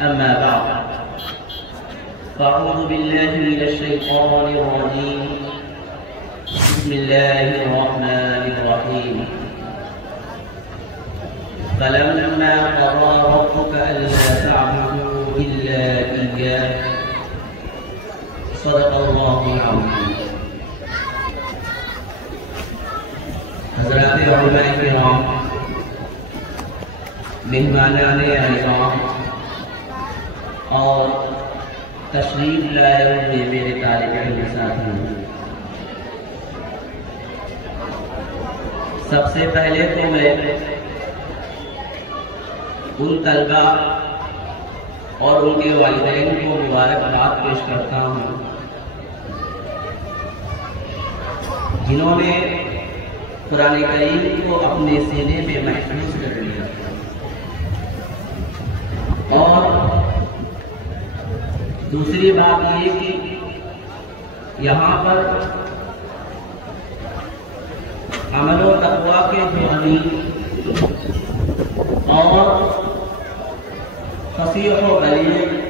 أما بعد فأعوذ بالله من الشيطان الرجيم بسم الله الرحمن الرحيم فلما قضى ربك ألا تعبدوا إلا إياه صدق الله العظيم. حضرات علماء کرام، مہمانان اعظام اور تشریف لائے ہوئے میرے طالب علم ساتھی، سب سے پہلے تو میں ان طلبہ اور ان کے والدین کو مبارکباد پیش کرتا ہوں جنہوں نے قرآن کریم کو اپنے سینے میں محفوظ کر لیا، اور دوسری بات یہ کہ یہاں پر عمل و تقویٰ کے جو امین اور فصیح و بلیغ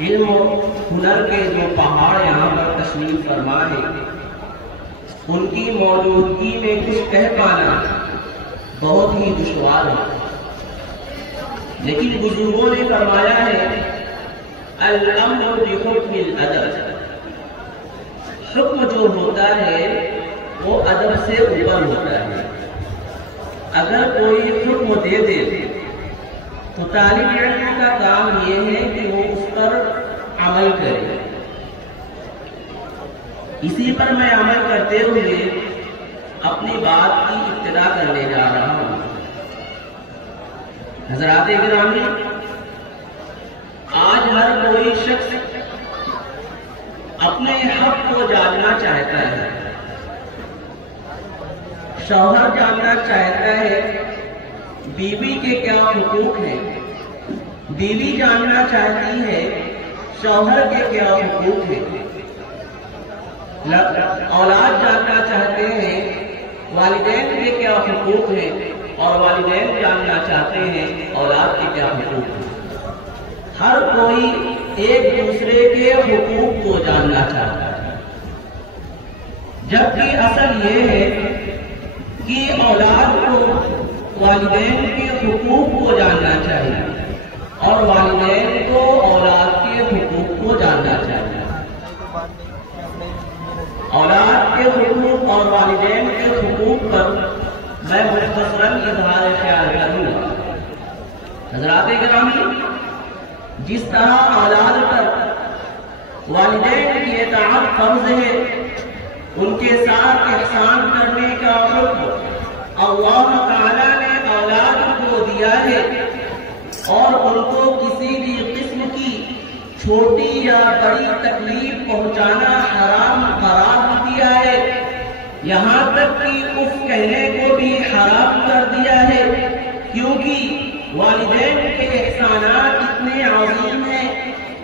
علم و ہنر کے جو پہاڑ یہاں پر تشریف فرما ہے، ان کی موجودگی میں کچھ کہہ پانا بہت ہی دشوار ہے، لیکن بزرگوں نے فرمایا ہے الامر بحکم الادب، حکم جو ہوتا ہے وہ ادب سے اوپر ہوتا ہے۔ اگر کوئی حکم دے دے تو طالب علم کا کام یہ ہے کہ وہ اس پر عمل کرے۔ اسی پر میں عمل کرتے ہوئے اپنی بات کی ابتدا کرنے جا رہا ہوں۔ حضرات گرامی، آج ہر کوئی شخص اپنے حق کو جاننا چاہتا ہے۔ شوہر جاننا چاہتا ہے بیوی کے کیا حقوق ہیں، بیوی جاننا چاہتی ہے شوہر کے کیا حقوق ہیں، اولاد جاننا چاہتے ہیں والدین کے کیا حقوق ہیں، اور والدین جاننا چاہتے ہیں اولاد کے کیا حقوق ہیں۔ ہر کوئی ایک دوسرے کے حقوق کو جاننا چاہتا ہے، جبکہ اصل یہ ہے کہ اولاد کو والدین کے حقوق کو جاننا چاہیے اور والدین کو اولاد کے حقوق کو جاننا چاہیے۔ اولاد کے حقوق اور والدین کے حقوق پر میں مختصراً اظہار خیال کروں گا۔ حضرات گرامی، جس طرح اولاد پر والدین کی اطاعت فرض ہے، ان کے ساتھ احسان کرنے کا حکم اللہ تعالیٰ نے اولاد کو دیا ہے، اور ان کو کسی بھی قسم کی چھوٹی یا بڑی تکلیف پہنچانا حرام قرار دیا ہے، یہاں تک کہ اف کہنے کو بھی حرام کر دیا ہے، کیونکہ والدین کے احسانات اتنے عظیم ہیں،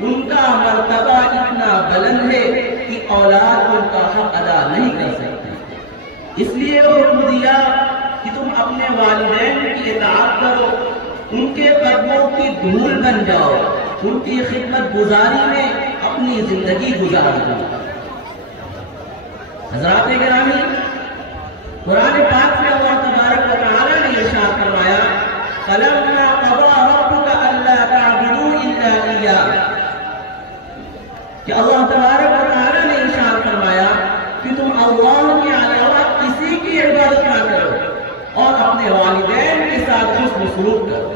ان کا مرتبہ اتنا بلند ہے کہ اولاد ان کا حق ادا نہیں کر سکتی۔ اس لیے حکم دیا کہ تم اپنے والدین کی اطاعت کرو، ان کے قدموں کی دھول بن جاؤ، ان کی خدمت گزاری میں اپنی زندگی گزار دو۔ حضرات گرامی، قرآن پاک میں اللہ تبارک و تعالی نے ارشاد فرمایا فَلَمَّا قَضَىٰ رَبُّكَ أَلَّا تَعْبُدُوا إِلَّا إِيَّاهُ، کہ اللہ تبارک و تعالی نے ارشاد فرمایا کہ تم اللہ کے علاوہ کسی کی عبادت نہ کرو اور اپنے والدین کے ساتھ حسن سلوک کرو۔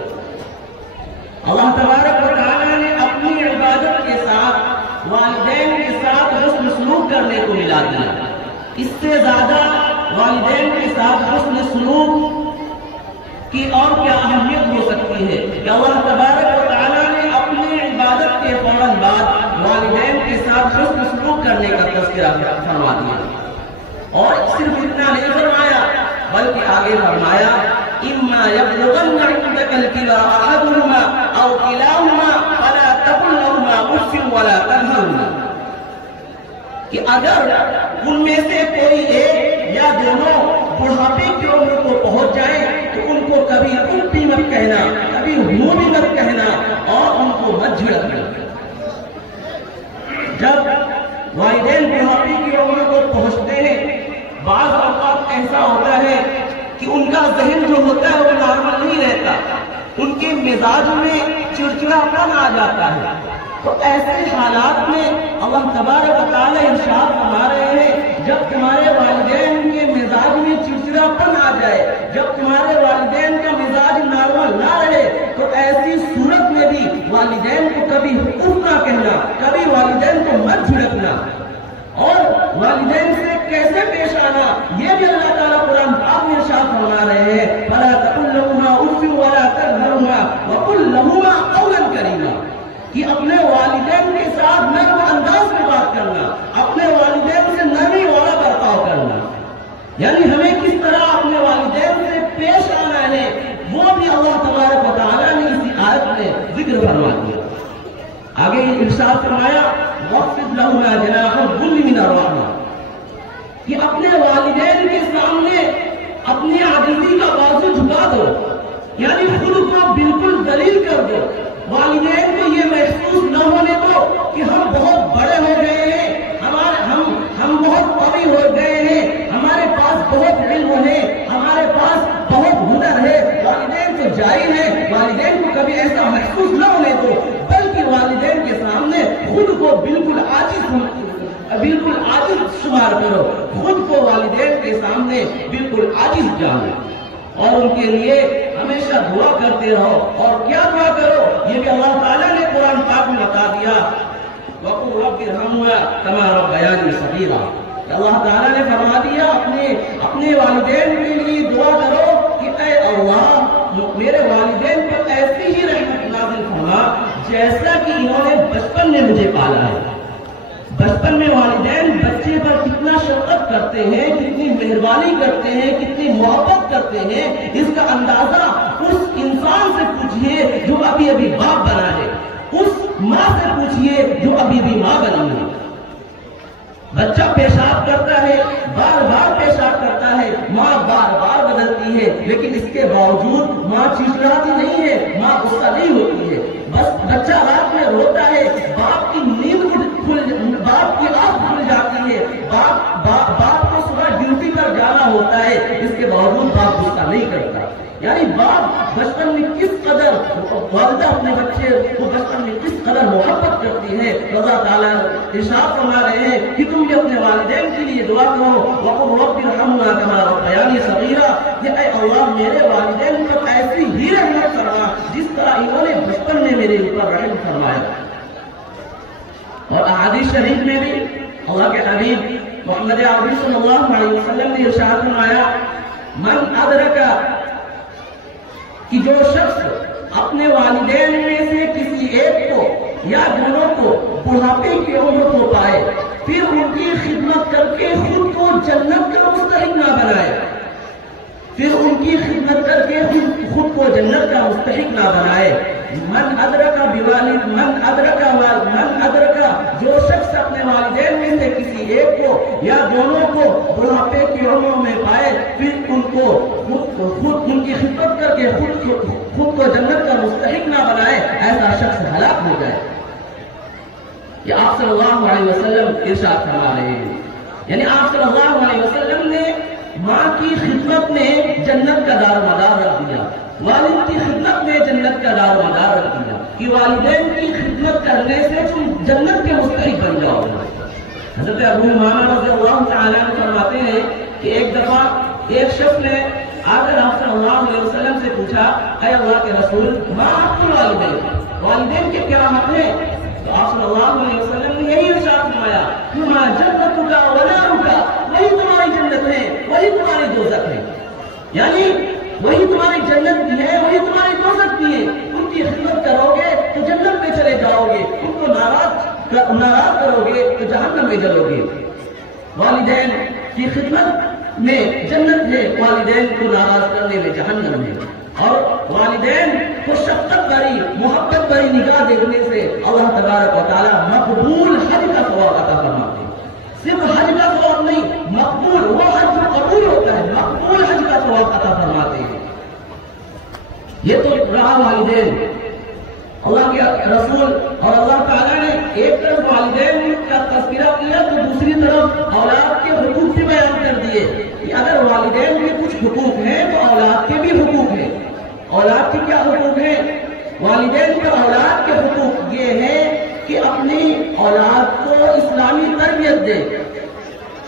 اللہ تبارک و تعالی نے اپنی عبادت کے ساتھ والدین کے ساتھ حسن سلوک کرنے کو ملا دیا۔ اس سے زیادہ والدین کے ساتھ حسن سلوک کی اور کیا اہمیت ہو سکتی ہے کہ اللہ تبارک و تعالی نے اپنی عبادت کے فوراً بعد والدین کے ساتھ حسن سلوک کرنے کا تذکرہ فرما دیا۔ اور صرف اتنا نہیں فرمایا بلکہ آگے فرمایا اِمَّا يَبْلُغَنَّ عِندَكَ الْكِبَرَ أَحَدُهُمَا أَوْ كِلَاهُمَا فَلَا تَقُل لَّهُمَا أُفٍّ وَلَا تَنْهَرْهُمَا، کہ اگر ان میں سے کوئی ایک یا دونوں بڑھاپے کی عمر کو پہنچ جائے تو ان کو کبھی اف بھی مت کہنا، کبھی منہ کہنا اور ان کو مت جھڑکنا۔ جب والدین بڑھاپے کی عمر کو پہنچتے ہیں، بعض اوقات ایسا ہوتا ہے کہ ان کا ذہن جو ہوتا ہے وہ نارمل نہیں رہتا، ان کے مزاج میں چڑچڑاپن آ جاتا ہے۔ تو ایسے حالات میں اللہ تبارک و تعالیٰ ارشاد فرما رہے ہیں، جب تمہارے والدین کے مزاج میں چڑچڑاپن آ جائے، جب تمہارے والدین کا مزاج نارمل نہ رہے، تو ایسی صورت میں بھی والدین کو کبھی اف نہ کہنا، کبھی والدین کو مت جھڑکنا، اور والدین سے کیسے پیش آنا یہ بھی اللہ تعالیٰ قرآن پاک میں ارشاد فرما رہے ہیں، فَلَا تَقُل لَّهُمَا أُفٍّ وَلَا تَنْهَرْهُمَا وَقُل لَّهُمَا قَوْلًا كَرِيمًا، کہ اپنے والدین کے ساتھ نرم انداز میں بات کرنا، اپنے والدین سے نرمی والا برتاؤ کرنا، یعنی ہمیں کس طرح اپنے والدین سے پیش آنا ہے وہ بھی اللہ تبارک و تعالیٰ نے اسی آیت میں ذکر فرما دیا۔ آگے یہ ارشاد فرمایا وَاخْفِضْ لَهُمَا جَنَاحَ الذُّلِّ مِنَ الرَّحْمَةِ، کہ اپنے والدین کے سامنے اپنی عاجزی کا بازو جھکا دو، یعنی خود کو بالکل ذلیل کر دو، والدین کو یہ محسوس نہ ہونے دو کہ ہم بہت بڑے ہو گئے ہیں، ہم بہت قوی ہو گئے ہیں، ہمارے پاس بہت علم ہے، ہمارے پاس بہت ہنر ہے، والدین تو جائز ہے، والدین کو کبھی ایسا محسوس نہ ہونے دو، بلکہ والدین کے سامنے خود کو بالکل عاجز شمار کرو، خود کو والدین کے سامنے بالکل عاجز جانو، اور ان کے لیے ہمیشہ دعا کرتے رہو۔ اور کیا دعا کرو یہ بھی اللہ تعالیٰ نے قرآن پاک میں بتا دیا، وَقُلْ رَبِّ ارْحَمْهُمَا كَمَا رَبَّيَانِي صَغِيرًا، کہ اللہ تعالیٰ نے فرما دیا اپنے والدین کے لیے دعا کرو کہ اے اللہ میرے والدین پر ایسی ہی رحمت نازل فرما جیسا کہ انہوں نے بچپن میں مجھے پالا ہے۔ بچپن میں والدین بچے پر کتنا شفقت کرتے ہیں، کتنی مہربانی کرتے ہیں، کتنی محبت کرتے ہیں، اس کا اندازہ اس انسان سے پوچھئے جو ابھی ابھی باپ بنا ہے، اس ماں سے پوچھئے جو ابھی ابھی ماں بنی ہے۔ بچہ پیشاب کرتا ہے، بار بار پیشاب کرتا ہے، ماں بار بار بدلتی ہے، لیکن اس کے باوجود ماں چڑچڑاتی نہیں ہے، ماں غصہ نہیں ہوتی ہے۔ بس بچہ رات میں روتا ہے، باپ کی باپ کی آنکھ کھل جاتی ہے، باپ کو صبح ڈیوٹی پر جانا ہوتا ہے، اس کے باوجود باپ غصہ نہیں کرتا۔ یعنی باپ بچپن میں کس قدر، والدہ اپنے بچے کو بچپن میں کس قدر محبت کرتی ہے۔ اللہ تعالیٰ ارشاد فرما رہے ہیں کہ تم بھی اپنے والدین کے لیے دعا کرو، وَقُلْ رَبِّ ارْحَمْهُمَا كَمَا رَبَّيَانِي صَغِيرًا، کہ اے اللہ میرے والدین پر ایسی ہی رحمت فرما جس طرح انہوں نے بچپن میں میرے اوپر رحم فرمایا۔ اور احادیث شریف میں بھی اللہ کے حبیب محمد عربی صلی اللہ علیہ وسلم نے ارشاد فرمایا، من ادرکا، کہ جو شخص اپنے والدین میں سے کسی ایک کو یا دونوں کو بڑھاپے کی عمر کو پائے، پھر ان کی خدمت کر کے خود کو جنت کا مستحق نہ بنائے، پھر ان کی خدمت کر کے خود کو جنت کا مستحق نہ بنائے، من ادرکا، جو شخص اپنے والدین میں سے کسی ایک کو یا دونوں کو بڑھاپے کی عمر میں پائے، پھر ان کو خود ان کی خدمت کر کے خود کو جنت کا مستحق نہ بنائے، ایسا شخص ہلاک ہو جائے۔ یہ آپ صلی اللہ علیہ وسلم ارشاد فرما رہے ہیں، یعنی آپ صلی اللہ علیہ وسلم نے ماں کی خدمت میں جنت کا دار مدار رکھ دیا، والد کی خدمت میں جنت کا دار مدار رکھ دیا، کہ والدین کی خدمت کرنے سے تم جنت کے مستحق بن جاؤ گے۔ حضرت ابو امامہ رضی اللہ تعالیٰ عنہ فرماتے ہیں کہ ایک دفعہ ایک شخص نے آ کر آپ صلی اللہ علیہ وسلم سے پوچھا، اے اللہ کے رسول، ما حق الوالدین، والدین کے کیا حق ہیں؟ تو آپ صلی اللہ علیہ وسلم نے یہی ارشاد فرمایا، ہما جنتک و نارک، وہی تمہاری جنت ہے، وہی تمہاری دوزخ ہے، یعنی وہی تمہاری جنت بھی ہے، وہی تمہاری دوزخ بھی ہے۔ ان کی خدمت کرو گے تو جنت میں چلے جاؤ گے، ان کو ناراض کرو گے تو جہنم میں جلو گے۔ والدین کی خدمت میں جنت ہے، والدین کو ناراض کرنے میں جہنم ہے۔ اور والدین کو شفقت بھری محبت بھری نگاہ دیکھنے سے اللہ تبارک و تعالیٰ مقبول حج کا ثواب عطا فرماتے ہیں۔ صرف حج کا ثواب نہیں، مقبول وہ حج جو قبول ہوتا ہے، مقبول حج کا ثواب عطا فرماتے ہیں۔ یہ تو رہا والدین۔ اللہ کے رسول اور اللہ تعالیٰ نے ایک طرف والدین کا تذکرہ کیا تو دوسری طرف اولاد کے حقوق بھی بیان کر دیے کہ اگر والدین کے کچھ حقوق ہیں تو اولاد کے بھی حقوق ہیں۔ اولاد کے کیا حقوق ہیں؟ والدین کے اولاد کے حقوق یہ ہے کہ اپنی اولاد کو اسلامی تربیت دے۔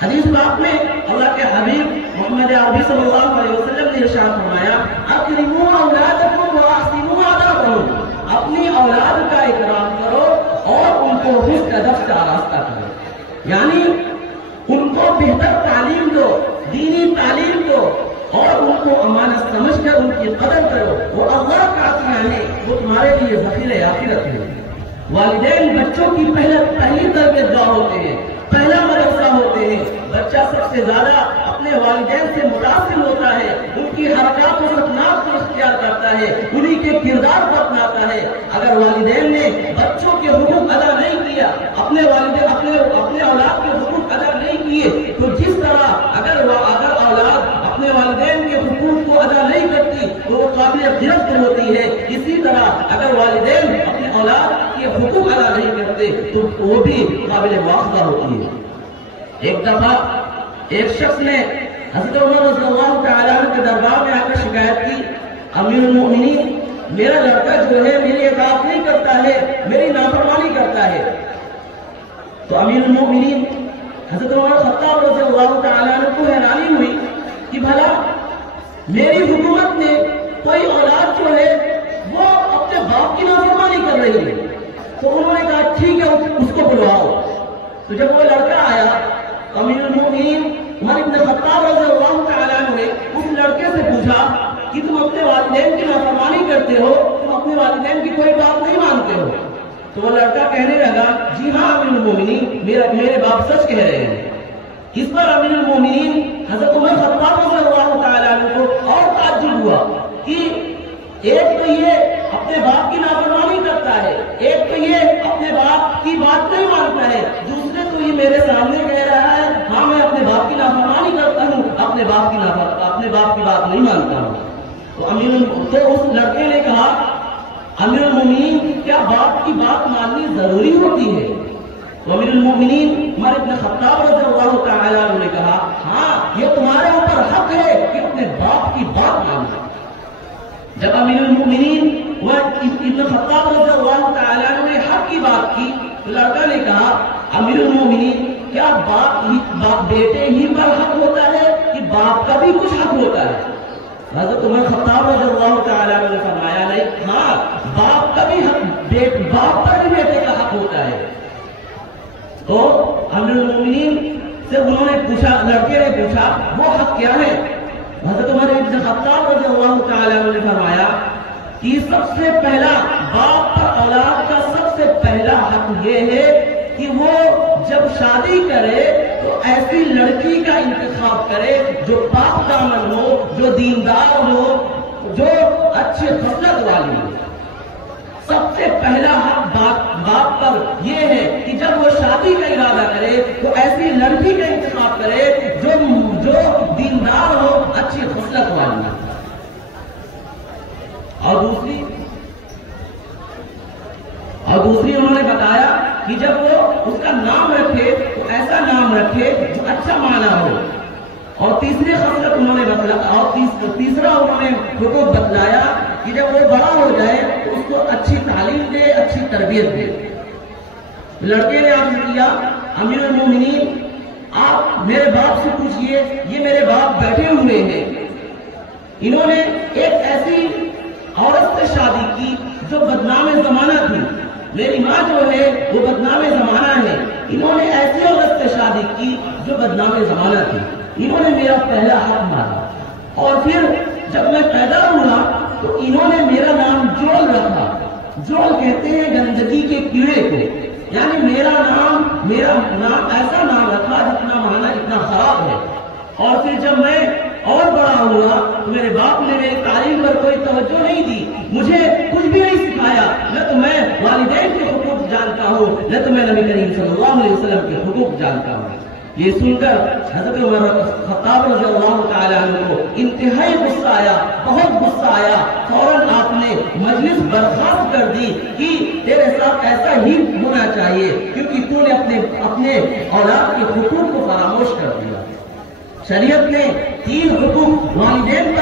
حدیث پاک میں اللہ کے حبیب محمد عربی صلی اللہ علیہ وسلم نے ارشاد فرمایا اکرموا اولادکم واحسنوا ادبهم، اپنی اولاد کا اکرام کرو اور ان کو حسن ادب سے آراستہ کرو، یعنی ان کو بہتر تعلیم دو، دینی تعلیم دو اور ان کو امانت سمجھ کر ان کی قدر کرو۔ وہ اللہ کا عطیہ ہے، وہ تمہارے لیے ذخیرہ آخرت ہے۔ والدین بچوں کی پہلی تربیت گاہ ہوتے ہیں، پہلا مدرسہ ہوتے ہیں۔ بچہ سب سے زیادہ اپنے والدین سے متاثر ہوتا ہے، ان کی حرکات و سکنات کو اختیار کرتا ہے، انہی کے کردار کو اپناتا ہے۔ اگر والدین نے بچوں کے حقوق ادا نہیں کیا، اپنے اولاد کے حقوق ادا نہیں کیے، تو جس طرح اگر اولاد اپنے والدین کے حقوق کو ادا نہیں کرتی تو وہ قابل گرفت ہوتی ہے، اسی طرح اگر والدین اپنے اولاد کے حقوق ادا نہیں کرتے تو وہ بھی قابل مواخذہ ہوتی ہے۔ ایک دفعہ ایک شخص نے حضرت عمر رضی اللہ تعالیٰ عنہ کے دربار میں آ کر شکایت کی، امیر المؤمنین میرا لڑکا جو ہے میری اطاعت نہیں کرتا ہے، میری نافرمانی کرتا ہے۔ تو امیر المؤمنین حضرت عمر خطاب رضی اللہ تعالیٰ عنہ کو حیرانی ہوئی کہ بھلا میری حکومت میں کوئی اولاد جو ہے وہ اپنے باپ کی نافرمانی کر رہی ہے۔ تو انہوں نے کہا ٹھیک ہے اس کو بلواؤ۔ تو جب وہ لڑکا آیا امیر المؤمنین عمر ابن خطاب رضی اللہ تعالیٰ عنہ نے اس لڑکے سے پوچھا کہ تم اپنے والدین کی نافرمانی کرتے ہو، تم اپنے والدین کی کوئی بات نہیں مانتے ہو؟ تو وہ لڑکا کہنے لگا جی ہاں امیر المؤمنین، میرے باپ سچ کہہ رہے ہیں۔ اس پر امیر المؤمنین حضرت عمر خطاب رضی اللہ تعالیٰ عنہ کو اور تعجب ہوا کہ ایک تو یہ اپنے باپ کی نافرمانی کرتا ہے، ایک تو یہ اپنے باپ کی بات نہیں مانتا ہے، دوسرے تو یہ میرے سامنے کہہ رہا ہے ہاں میں اپنے باپ کی نافرمانی کرتا ہوں، اپنے باپ کی بات نہیں مانتا ہوں۔ تو اس لڑکے نے کہا امیر المؤمنین کیا باپ کی بات ماننی ضروری ہوتی ہے؟ تو امیر المؤمنین عمر ابن خطاب رضی اللہ تعالیٰ عنہ نے کہا ہاں یہ تمہارے اوپر حق ہے کہ اپنے باپ کی بات مانو۔ جب امیر المؤمنین ابن خطاب رضی اللہ تعالیٰ عنہ نے حق کی بات کی تو لڑکا نے کہا امیر المؤمنین کیا باپ بیٹے ہی پر حق ہوتا ہے کہ باپ کا بھی کچھ حق ہوتا ہے؟ حضرت عمر خطاب رضی اللہ تعالیٰ عنہ نے فرمایا نہیں، ہاں باپ کا بھی حق، باپ پر بھی بیٹے کا حق ہوتا ہے۔ تو امیر المؤمنین سے انہوں نے پوچھا، لڑکے نے پوچھا وہ حق کیا ہے؟ حضرت عمر ابن خطاب رضی اللہ تعالیٰ عنہ نے فرمایا کہ سب سے پہلا باپ پر اولاد کا سب سے پہلا حق یہ ہے کہ وہ جب شادی کرے تو ایسی لڑکی کا انتخاب کرے جو پاک دامن ہو، جو دیندار ہو، جو اچھے خصلت والی ہو۔ سب سے پہلا حق باپ پر یہ ہے کہ جب وہ شادی کا ارادہ کرے تو ایسی لڑکی کا انتخاب کرے جو دیندار ہو، اچھی خصلت والی ہو۔ اور دوسری انہوں نے بتایا کہ جب وہ اس کا نام رکھے تو ایسا نام رکھے جو اچھا معنی ہو۔ اور تیسری خصلت انہوں نے بتلایا، اور تیسرا انہوں نے حقوق بتلایا کہ جب وہ بڑا ہو جائے تو اس کو اچھی تعلیم دے، اچھی تربیت دے۔ لڑکے نے عرض کیا امیر المؤمنین آپ میرے باپ سے پوچھئے، یہ میرے باپ بیٹھے ہوئے ہیں، انہوں نے ایک ایسی عورت سے شادی کی جو بدنام زمانہ تھی، میری ماں جو ہے وہ بدنام زمانہ ہے، انہوں نے ایسی عورت سے شادی کی جو بدنام زمانہ تھی، انہوں نے میرا پہلا حق مانا۔ اور پھر جب میں پیدا ہوا تو انہوں نے میرا نام جول رکھا۔ جول کہتے ہیں گندگی کے کیڑے کو، یعنی میرا نام ایسا نام رکھا جتنا معنی اتنا خراب ہے۔ اور پھر جب میں اور بڑا ہوا تو میرے باپ نے میری تعلیم پر کوئی توجہ نہیں دی، مجھے کچھ بھی نہیں سکھایا، نہ تو میں والدین کے حقوق جانتا ہوں، نہ تو میں نبی کریم صلی اللہ علیہ وسلم کے حقوق جانتا ہوں۔ یہ سن کر حضرت عمر خطاب رضی اللہ تعالیٰ عنہ کو انتہائی غصہ آیا، بہت غصہ آیا۔ فوراً آپ نے مجلس برخاست کر دی کہ تیرے ساتھ ایسا ہی ہونا چاہیے، کیونکہ تو نے اپنے اولاد کے حقوق کو فراموش کر دیا۔ شریعت نے 3 حقوق والدین پر